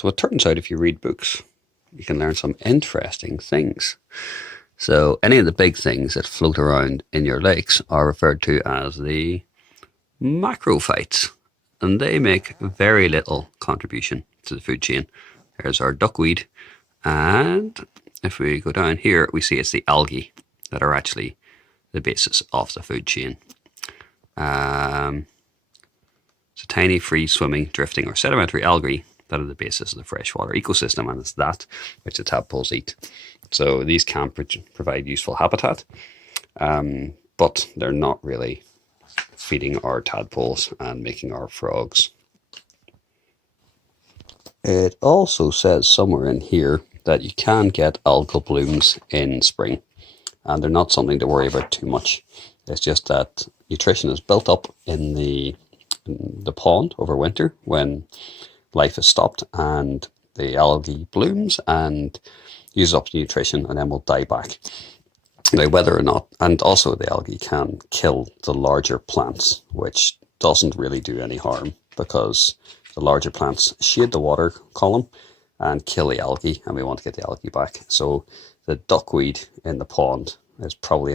So it turns out if you read books, you can learn some interesting things. So any of the big things that float around in your lakes are referred to as the macrophytes, and they make very little contribution to the food chain. There's our duckweed, and if we go down here, we see it's the algae that are actually the basis of the food chain. It's a tiny, free-swimming, drifting, or sedimentary algae that are the basis of the freshwater ecosystem, and it's that which the tadpoles eat. So these can provide useful habitat, but they're not really feeding our tadpoles and making our frogs. It also says somewhere in here that you can get algal blooms in spring, and they're not something to worry about too much. It's just that nutrition is built up in the pond over winter when life is stopped, and the algae blooms and uses up the nutrition and then will die back. Now, whether or not, and also the algae can kill the larger plants, which doesn't really do any harm because the larger plants shade the water column and kill the algae, and we want to get the algae back. So the duckweed in the pond is probably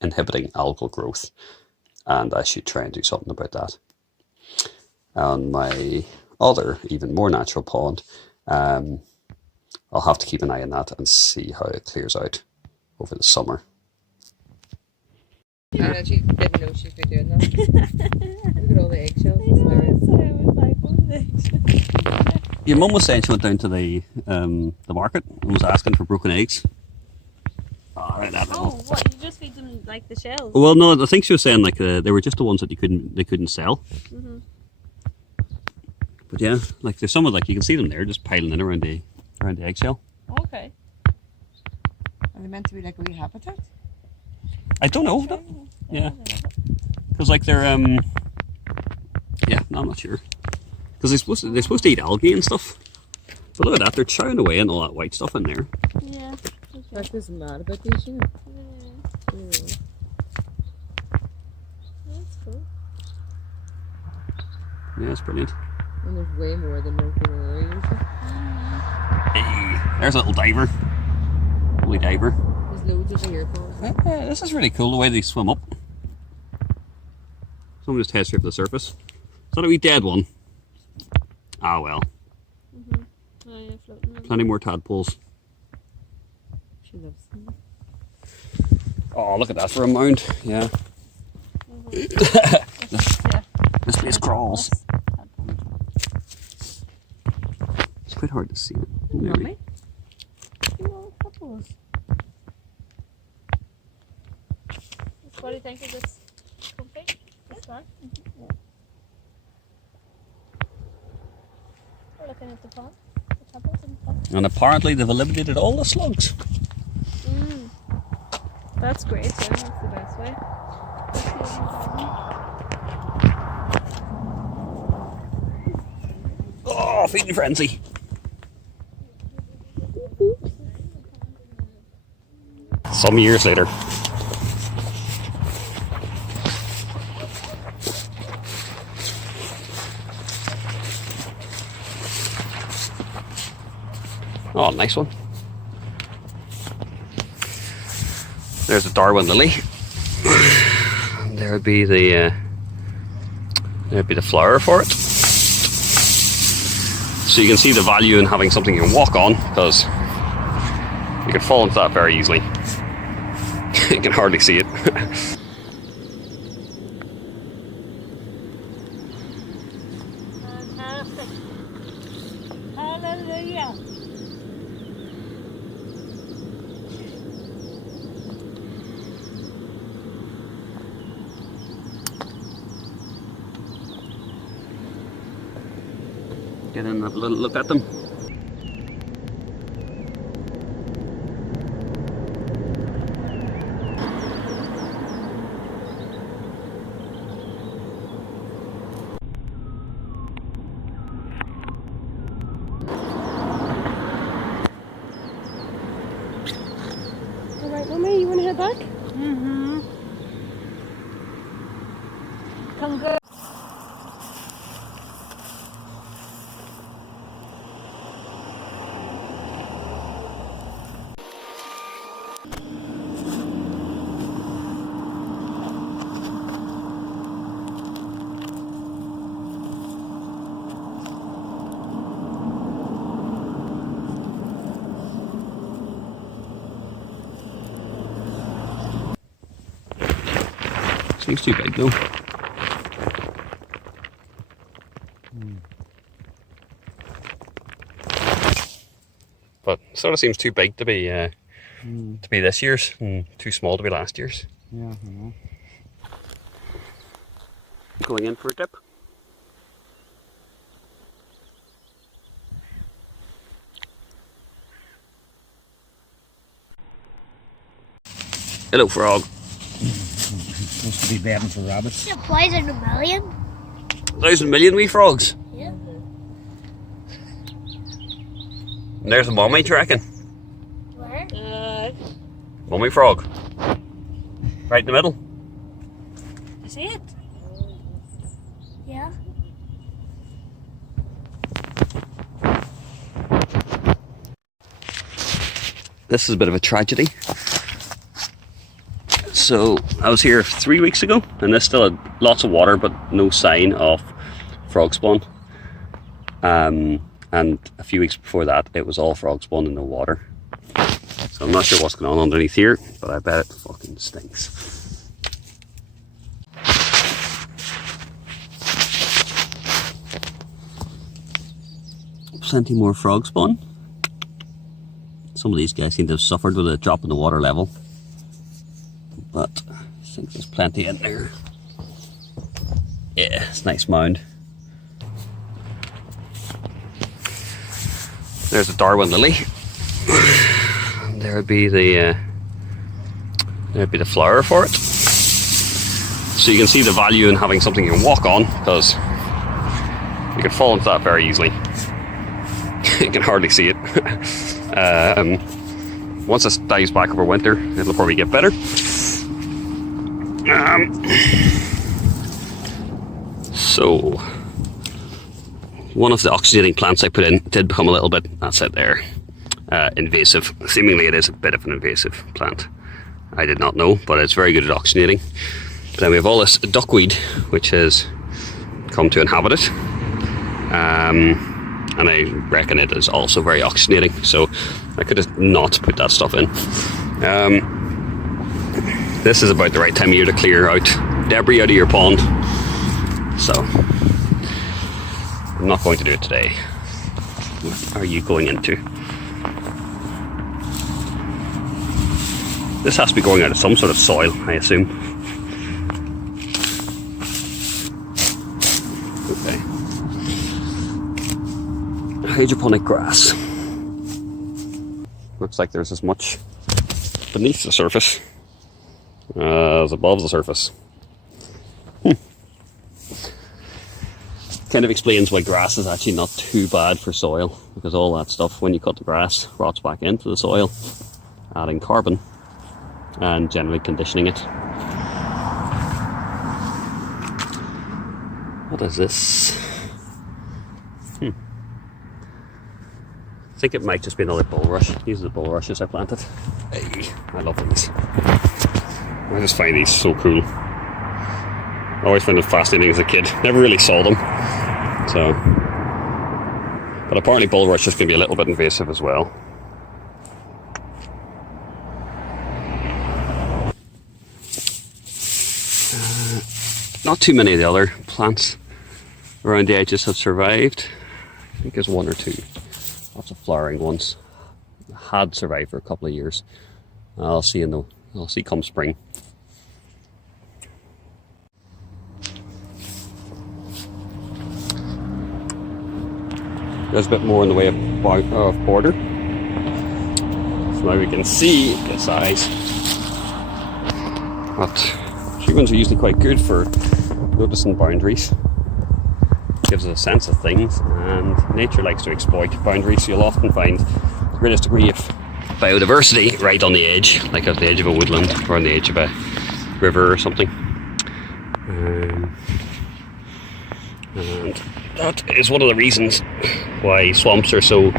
inhibiting algal growth, and I should try and do something about that. On my other, even more natural pond, I'll have to keep an eye on that and see how it clears out over the summer. Yeah, she didn't know she'd be doing that. Look at all the eggshells. Your mum was saying she went down to the market and was asking for broken eggs. Oh, what? You just feed them like the shells? Well, no, I think she was saying like they were just the ones that they couldn't sell. Mm-hmm. But yeah, like there's some of like you can see them there just piling in around the eggshell. Okay. Are they meant to be like a wee habitat? I don't know. Yeah, because like they're yeah, no, I'm not sure. Because they're supposed to eat algae and stuff. But look at that, they're chowing away and all that white stuff in there. Yeah. That doesn't matter about these, you know. Yeah. That's cool. Yeah, it's brilliant. And there's way more than there's in the area usually. Hey, there's a little diver. Holy diver. There's loads over here for us. This is really cool the way they swim up. Someone just heads straight for the surface. Is that a wee dead one? Ah well. Mm-hmm. Oh, yeah, floating. Plenty more tadpoles. She loves them. Oh, look at that for a mound. Yeah. Mm-hmm. This place crawls. It's quite hard to see it. Mommy? Couples. What do you think of this comfy? This one? We're looking at the pond. The pebbles in the pond. And apparently they've eliminated all the slugs. That's great, yeah, that's the best way. Oh, feeding frenzy. Some years later. Oh, nice one. There's a Darwin lily. There would be the flower for it. So you can see the value in having something you can walk on, because you can fall into that very easily. You can hardly see it. Fantastic. Hallelujah. Get in and have a little look at them. Alright, Mummy, you want to head back? Mm-hmm. Come good. Seems too big though. But sort of seems too big to be this year's and too small to be last year's. Yeah, I know. Going in for a dip. Hello, frog. Supposed to be bedding for rabbits. It's a poison a million. 1,000 million wee frogs. Yeah. And there's a mummy, do you reckon? Where? Mummy frog. Right in the middle. I see it. Yeah. This is a bit of a tragedy. So I was here 3 weeks ago and this still had lots of water but no sign of frog spawn. And a few weeks before that it was all frog spawn and no water. So I'm not sure what's going on underneath here, but I bet it fucking stinks. Plenty more frog spawn. Some of these guys seem to have suffered with a drop in the water level. But I think there's plenty in there. Yeah, it's a nice mound. There's a Darwin lily. There would be the flower for it. So you can see the value in having something you can walk on, because you could fall into that very easily. You can hardly see it. Once this dives back over winter, it'll probably get better. So one of the oxygenating plants I put in did become a little bit, that's it there, invasive. Seemingly it is a bit of an invasive plant. I did not know, but it's very good at oxygenating. But then we have all this duckweed which has come to inhabit it. And I reckon it is also very oxygenating, so I could have not put that stuff in. This is about the right time of year to clear out debris out of your pond, so I'm not going to do it today. What are you going into? This has to be growing out of some sort of soil, I assume. Okay. Hydroponic grass. Looks like there's as much beneath the surface as above the surface. Kind of explains why grass is actually not too bad for soil, because all that stuff, when you cut the grass, rots back into the soil, adding carbon and generally conditioning it. What is this? I think it might just be another bulrush. These are the bulrushes I planted. Hey, I love these. I just find these so cool. I always found it fascinating as a kid. Never really saw them. So, but apparently bulrushes can be a little bit invasive as well. Not too many of the other plants around the edges have survived. I think there's one or two. Lots of flowering ones had survived for a couple of years. I'll see come spring. There's a bit more in the way of border. So now we can see the size. But humans are usually quite good for noticing boundaries. Gives us a sense of things, and nature likes to exploit boundaries, so you'll often find the greatest degree of biodiversity right on the edge, like at the edge of a woodland or on the edge of a river or something. And that is one of the reasons why swamps are so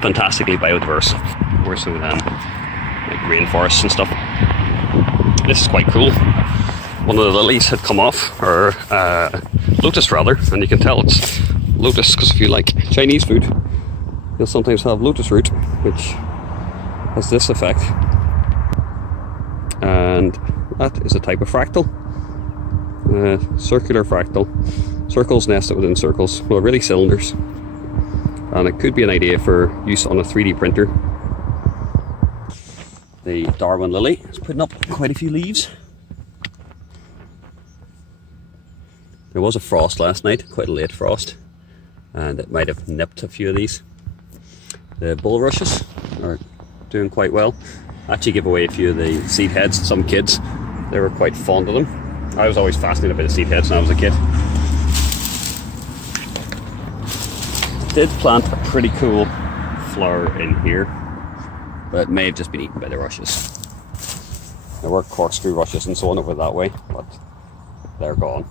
fantastically biodiverse, more so than like rainforests and stuff. This is quite cool. One of the lilies had come off, or lotus rather, and you can tell it's lotus because if you like Chinese food, you'll sometimes have lotus root, which has this effect. And that is a type of fractal. Circular fractal. Circles nested within circles. Well, really cylinders. And it could be an idea for use on a 3D printer. The Darwin lily is putting up quite a few leaves. There was a frost last night, quite a late frost, and it might have nipped a few of these. The bulrushes are doing quite well. I actually give away a few of the seed heads to some kids. They were quite fond of them. I was always fascinated by the seed heads when I was a kid. Did plant a pretty cool flower in here, but it may have just been eaten by the rushes. There were corkscrew rushes and so on over that way, but they're gone.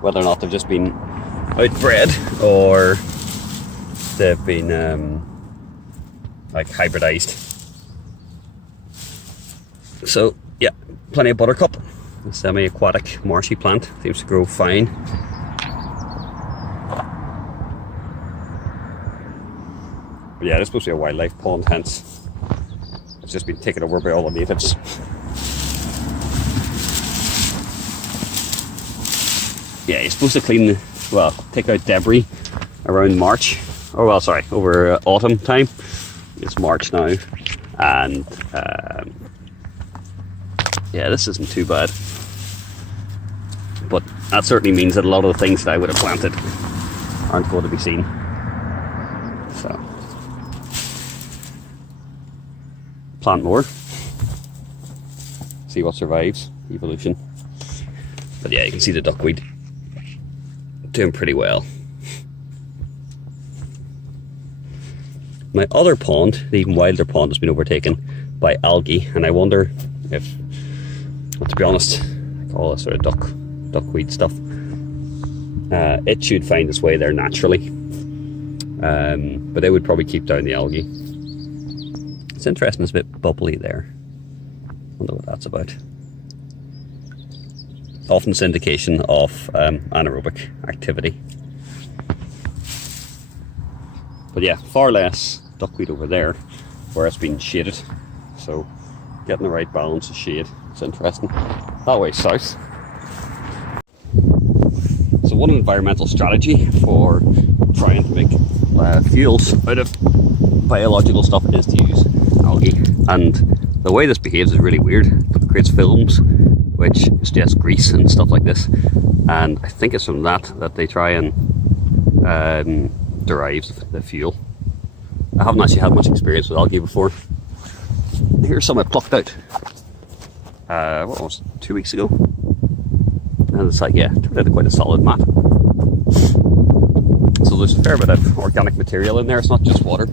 Whether or not they've just been outbred or they've been like hybridized. So yeah, plenty of buttercup. A semi-aquatic marshy plant, seems to grow fine. But yeah, it's supposed to be a wildlife pond, hence it's just been taken over by all the natives. Yeah, you're supposed to clean, well, take out debris around March. Oh well, sorry, over autumn time. It's March now, and yeah, this isn't too bad. But that certainly means that a lot of the things that I would have planted aren't going to be seen. So, plant more. See what survives. Evolution. But yeah, you can see the duckweed doing pretty well. My other pond, the even wilder pond, has been overtaken by algae, and I wonder if, well, to be honest, like all this sort of duckweed stuff, it should find its way there naturally, but they would probably keep down the algae. It's interesting, it's a bit bubbly there. Wonder what that's about. Often it's an indication of anaerobic activity. But yeah, far less duckweed over there where it's been shaded. So getting the right balance of shade, it's interesting. That way south. So one environmental strategy for trying to make fuels out of biological stuff is to use algae. And the way this behaves is really weird. It creates films which suggest grease and stuff like this. And I think it's from that they try and derives the fuel. I haven't actually had much experience with algae before. Here's some I plucked out what was it, 2 weeks ago, and it's like, yeah, it turned out quite a solid mat. So there's a fair bit of organic material in there, it's not just water.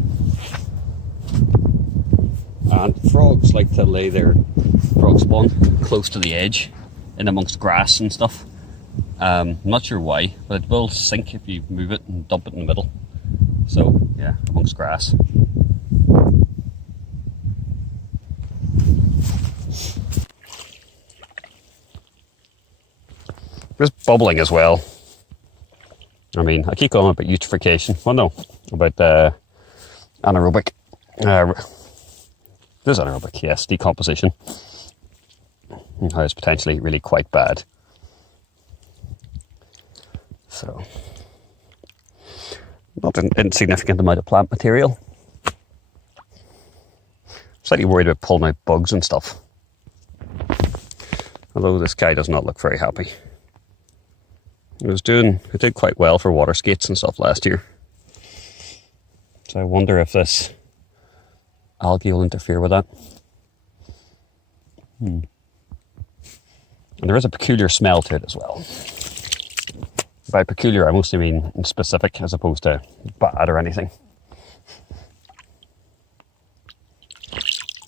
And frogs like to lay their frog spawn close to the edge in amongst grass and stuff. I'm not sure why, but it will sink if you move it and dump it in the middle. So yeah, amongst grass. There's bubbling as well. I mean, I keep going about eutrophication. Well, no, about anaerobic. There's anaerobic, yes, decomposition. And how it's potentially really quite bad. So, not an insignificant amount of plant material. Slightly worried about pulling out bugs and stuff. Although this guy does not look very happy. It did quite well for water skates and stuff last year. So I wonder if this algae will interfere with that. And there is a peculiar smell to it as well. By peculiar, I mostly mean specific as opposed to bad or anything.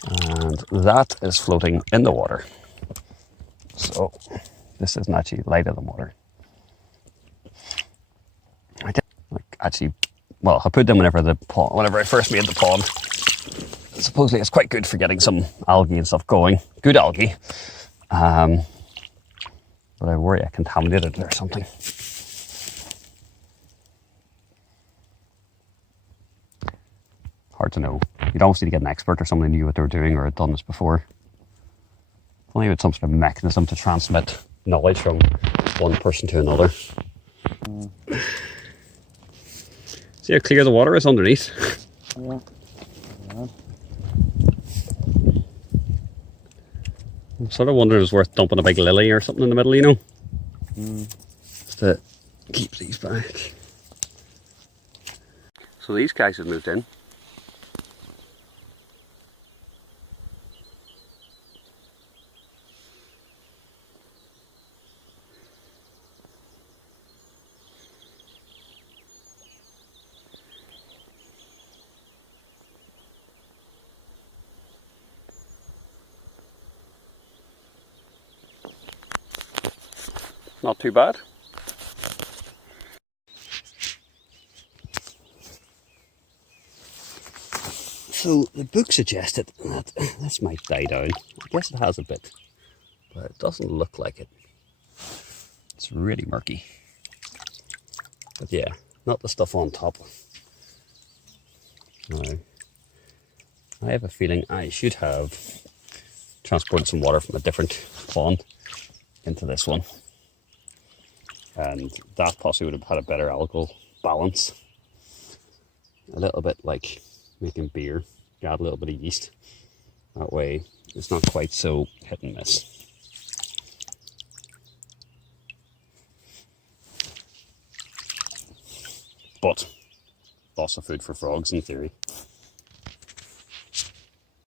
And that is floating in the water. So this isn't actually lighter than water. I did I put them whenever I first made the pond. Supposedly it's quite good for getting some algae and stuff going. Good algae. But I worry I contaminated it or something. Hard to know. You'd almost need to get an expert or someone who knew what they were doing or had done this before. Only with some sort of mechanism to transmit knowledge from one person to another. See how clear the water is underneath? Yeah. I'm sort of wondering if it's worth dumping a big lily or something in the middle, you know? Just to keep these back. So these guys have moved in. Not too bad. So the book suggested that this might die down. I guess it has a bit, but it doesn't look like it. It's really murky. But yeah, not the stuff on top. Now, I have a feeling I should have transported some water from a different pond into this one. And that possibly would have had a better algal balance. A little bit like making beer. You add a little bit of yeast. That way it's not quite so hit and miss. But lots of food for frogs in theory.